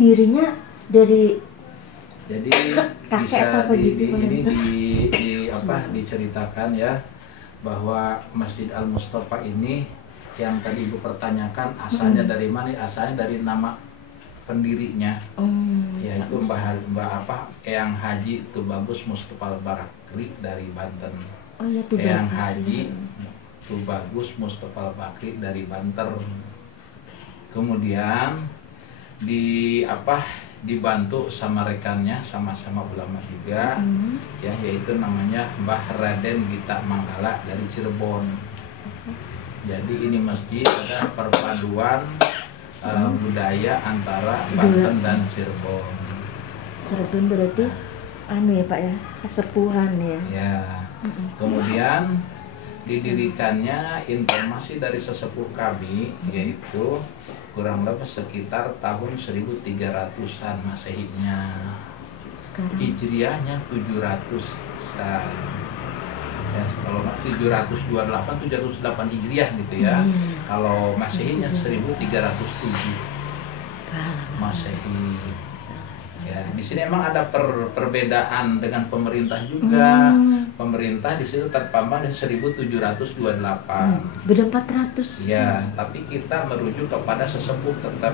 pendirinya dari Jadi kakek bisa atau begitu? diceritakan ya bahwa Masjid Al Mustafa ini yang tadi Ibu pertanyakan asalnya dari mana? Asalnya dari nama pendirinya, yaitu Eyang Haji Tubagus Mustafa Bakri dari Banten. Oh iya, Eyang Tubagus. Haji Tubagus Mustafa Bakri dari Banten. Kemudian dibantu sama rekannya, sama-sama ulama juga, ya, yaitu namanya Mbah Raden Gita Manggala dari Cirebon. Jadi ini masjid ada perpaduan budaya antara Banten dan Cirebon. Cirebon berarti anu ya Pak ya, kesepuhan ya. Ya. Kemudian didirikannya informasi dari sesepuh kami, yaitu kurang lebih sekitar tahun 1300-an Masehinya. Sekarang Hijriahnya 700-an. Ya, kalau 728 Hijriah gitu ya. Kalau Masehinya 1307 Masehi. Ya, di sini emang ada perbedaan dengan pemerintah juga. Pemerintah di situ terpampang di 1728. Beda 400. Ya, tapi kita merujuk kepada sesepuh tetap.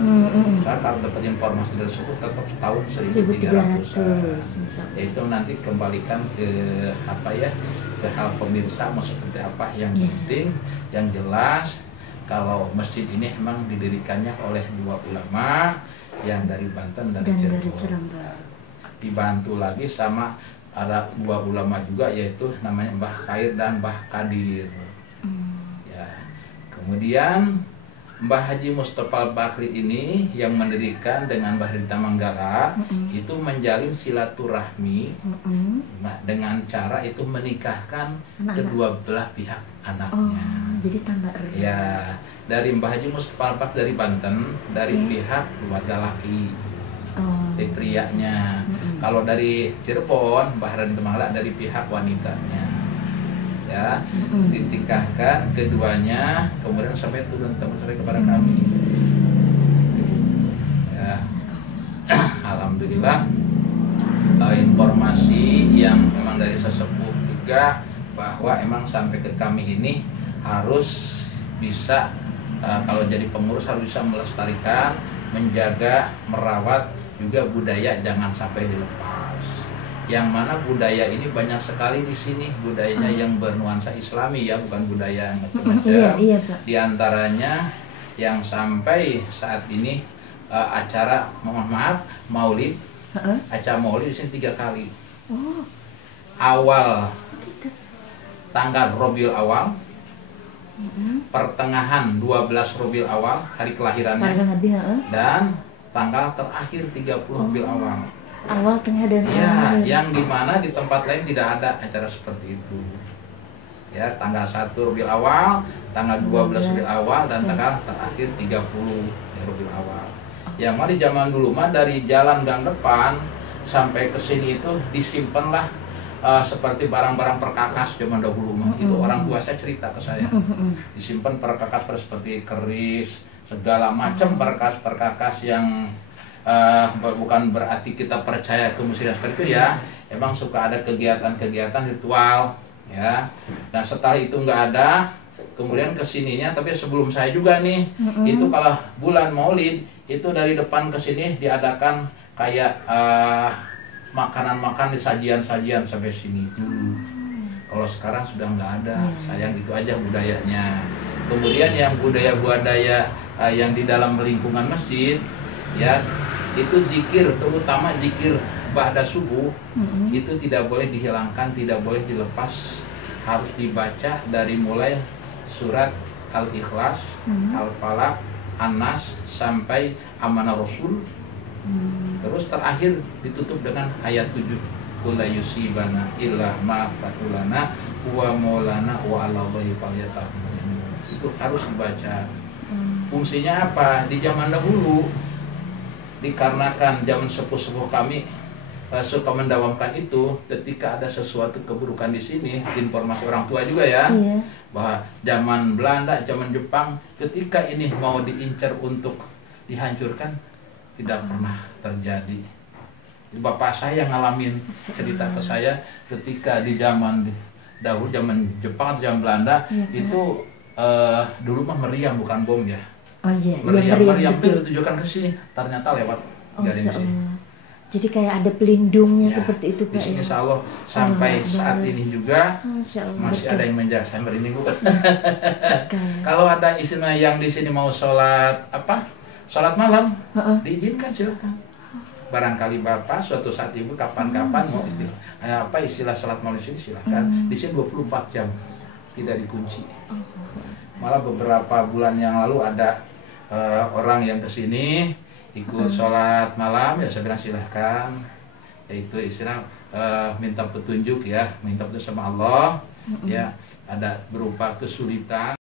Saya kalau dapat informasi dari sesepuh tetap tahun 1300-an. Yaitu nanti kembalikan ke ke hal pemirsa mau seperti apa. Yang penting, yang jelas kalau masjid ini memang didirikannya oleh dua ulama yang dari Banten dan Cirebon. Dibantu lagi sama ada dua ulama juga, yaitu namanya Mbah Khair dan Mbah Kadir. Ya. Kemudian Mbah Haji Mustafa Bakri ini yang mendirikan dengan Mbah Rita Manggala itu menjalin silaturahmi dengan cara itu menikahkan kedua belah pihak anaknya. Jadi tambah ya, dari Mbah Haji Mustafa Bakri dari Banten, dari pihak keluarga laki, dari prianya. Kalau dari Cirebon, Mbah Rita Manggala dari pihak wanitanya. Ya, ditikahkan keduanya, kemudian sampai turun temurun sampai kepada kami. Ya, alhamdulillah, informasi yang memang dari sesepuh juga bahwa emang sampai ke kami ini harus bisa kalau jadi pengurus harus bisa melestarikan, menjaga, merawat juga budaya, jangan sampai dilepas. Yang mana budaya ini banyak sekali di sini, budayanya yang bernuansa Islami ya, bukan budaya macam-macam. Di antaranya yang sampai saat ini acara Maulid, acara Maulid di sini 3 kali. Awal tanggal Rabiul Awal, pertengahan 12 Rabiul Awal hari kelahirannya, dan tanggal terakhir 30 Rabiul Awal. Awal, tengah, dan akhir. Yang dimana di tempat lain tidak ada acara seperti itu. Ya, tanggal 1 Rabiul Awal, tanggal 12 Rabiul Awal, dan tanggal terakhir 30 Rabiul Awal. Yang mana di zaman dulu mah dari jalan gang depan sampai ke sini itu disimpanlah seperti barang-barang perkakas zaman dahulu mah. Itu orang tua saya cerita ke saya. Disimpan perkakas seperti keris, segala macam perkakas yang bukan berarti kita percaya ke muslim seperti itu ya. Emang suka ada kegiatan-kegiatan ritual ya. Dan setelah itu nggak ada, kemudian kesininya, tapi sebelum saya juga nih, itu kalau bulan Maulid itu dari depan ke sini diadakan kayak makanan-makan di sajian-sajian sampai sini dulu. Kalau sekarang sudah nggak ada, sayang itu aja budayanya. Kemudian yang budaya-budaya yang di dalam lingkungan masjid ya, itu zikir, terutama zikir ba'da subuh, itu tidak boleh dihilangkan, tidak boleh dilepas, harus dibaca dari mulai surat Al-Ikhlas, Al-Falaq, An-Nas sampai Amanah Rasul. Terus terakhir ditutup dengan ayat 7, Qul la yusibana illa ma fatulana wa maulana wa 'alallahi falyatawakkalul. Itu harus dibaca. Fungsinya apa? Di zaman dahulu, dikarenakan zaman sepuh-sepuh kami suka mendawamkan itu, ketika ada sesuatu keburukan di sini, informasi orang tua juga ya, bahwa zaman Belanda, zaman Jepang, ketika ini mau diincar untuk dihancurkan, tidak pernah terjadi. Bapak saya ngalamin cerita ke saya ketika di zaman dahulu, zaman Jepang atau zaman Belanda itu dulu mah meriam bukan bom ya. Oh iya, Meriam itu ditujukan ke sini, ternyata lewat garing sini. Jadi kayak ada pelindungnya Ya, seperti itu Pak. Di sini insya Allah sampai saat ini juga masih ada yang menjaga. Saya merinding Bu. Kalau ada istimewa yang di sini mau sholat sholat malam, diizinkan silakan. Barangkali Bapak suatu saat Ibu kapan-kapan mau istilah sholat malam di sini silakan. Di sini 24 jam tidak dikunci. Malah beberapa bulan yang lalu ada orang yang kesini ikut sholat malam, ya saya bilang silahkan, yaitu istilah minta petunjuk ya, minta petunjuk sama Allah, ya ada berupa kesulitan.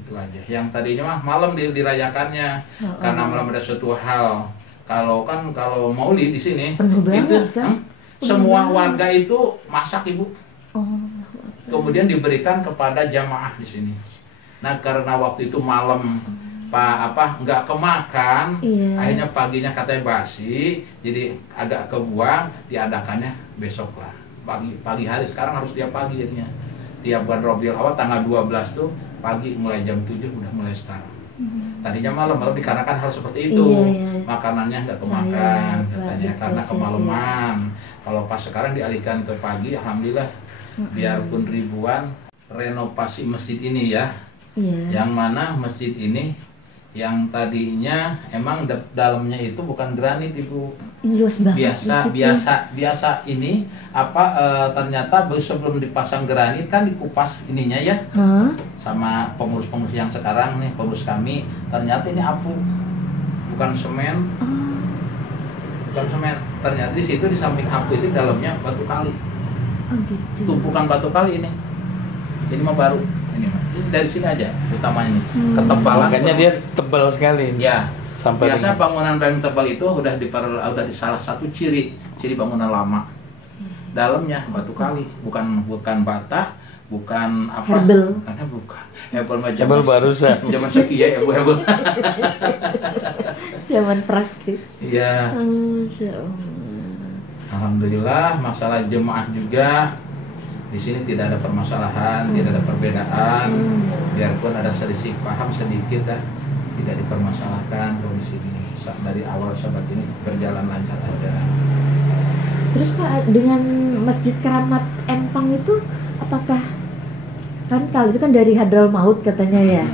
Itu aja. Yang tadinya mah malam dirayakannya karena malam ada suatu hal. Kalau Maulid di sini itu semua warga itu masak Ibu. Kemudian diberikan kepada jamaah di sini. Nah, karena waktu itu malam nggak kemakan, akhirnya paginya katanya basi, jadi agak kebuang, diadakannya besok lah. Pagi hari, sekarang harus tiap pagi jadinya. Tiap bulan Rabiul Awal tanggal 12 tuh pagi mulai jam 7 udah mulai start. Tadinya malam dikarenakan hal seperti itu, makanannya nggak kemakan katanya karena kemalaman. Kalau pas sekarang dialihkan ke pagi, alhamdulillah, biarpun ribuan renovasi masjid ini ya, yang mana masjid ini yang tadinya emang dalamnya itu bukan granit Ibu, ini luas banget, biasa ini apa ternyata sebelum dipasang granit kan dikupas ininya ya, sama pengurus-pengurus yang sekarang nih, pengurus kami, ternyata ini apuk, bukan semen, ternyata di situ di samping apuk itu dalamnya batu kali, gitu. tumpukan batu kali ini mah baru. Ini dari sini aja utamanya nih, ketebalan. Makanya dia tebal sekali. Ya. Sampai biasa bangunan yang tebal itu udah di salah satu ciri bangunan lama. Dalamnya batu kali, bukan bata, bukan apa? Hebel. Karena bukan. Hebel Hebel barusan. Zaman sekian ya, hebel. Zaman praktis. Iya. Masya Allah. Alhamdulillah, masalah jemaah juga di sini tidak ada permasalahan, tidak ada perbedaan, biarpun ada selisih paham sedikit tidak dipermasalahkan. Di sini dari awal sahabat ini berjalan lancar aja. Terus Pak, dengan Masjid Keramat Empang itu apakah kan kalau itu kan dari Hadral Maut katanya ya,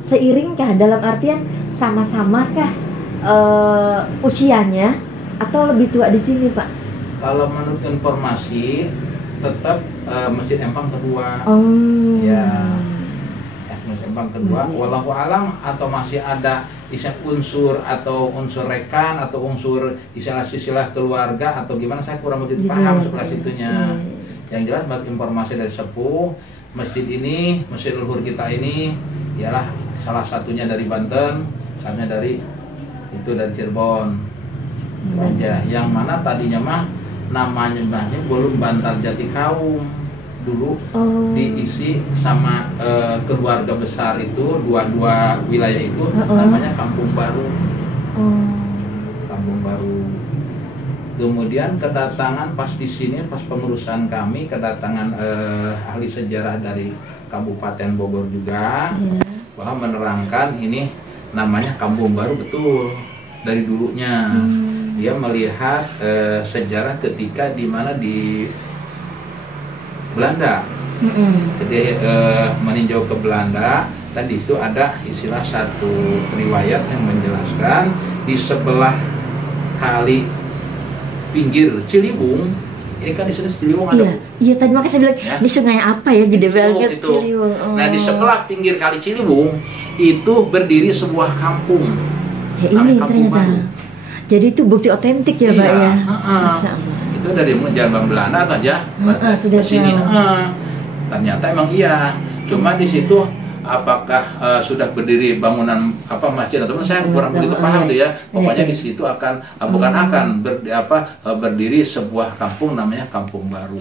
seiringkah dalam artian sama-samakah usianya atau lebih tua di sini Pak? Kalau menurut informasi tetap Masjid Empang kedua. Ya, Masjid Empang kedua. Wallahu alam, atau masih ada unsur rekan atau unsur istilah keluarga atau gimana, saya kurang begitu paham sebelah situnya. Yang jelas bagi informasi dari sepuh, masjid ini, masjid leluhur kita ini ialah salah satunya dari Banten, satunya dari Cirebon. Itu aja. Yang mana tadinya mah namanya belum Bantar Jati Kaum dulu, diisi sama keluarga besar itu, dua wilayah itu namanya Kampung Baru. Kampung Baru. Kemudian kedatangan pas di sini, pas pengurusan kami, kedatangan ahli sejarah dari Kabupaten Bogor juga, bahwa menerangkan ini namanya Kampung Baru betul dari dulunya. Dia melihat sejarah ketika di mana di Belanda, ketika meninjau ke Belanda, dan di situ ada istilah satu riwayat yang menjelaskan di sebelah kali pinggir Ciliwung, ini kan di sini Ciliwung ada. Iya, tadi makanya saya bilang di sungai apa ya, gede banget Ciliwung. Nah, di sebelah pinggir kali Ciliwung itu berdiri sebuah kampung. Ini ternyata. Jadi itu bukti otentik ya, Pak ya. Itu dari zaman Belanda aja. Sudah sini. Ternyata emang iya. Cuma di situ apakah sudah berdiri bangunan masjid atau saya kurang begitu paham tuh ya. Pokoknya di situ berdiri sebuah kampung namanya Kampung Baru.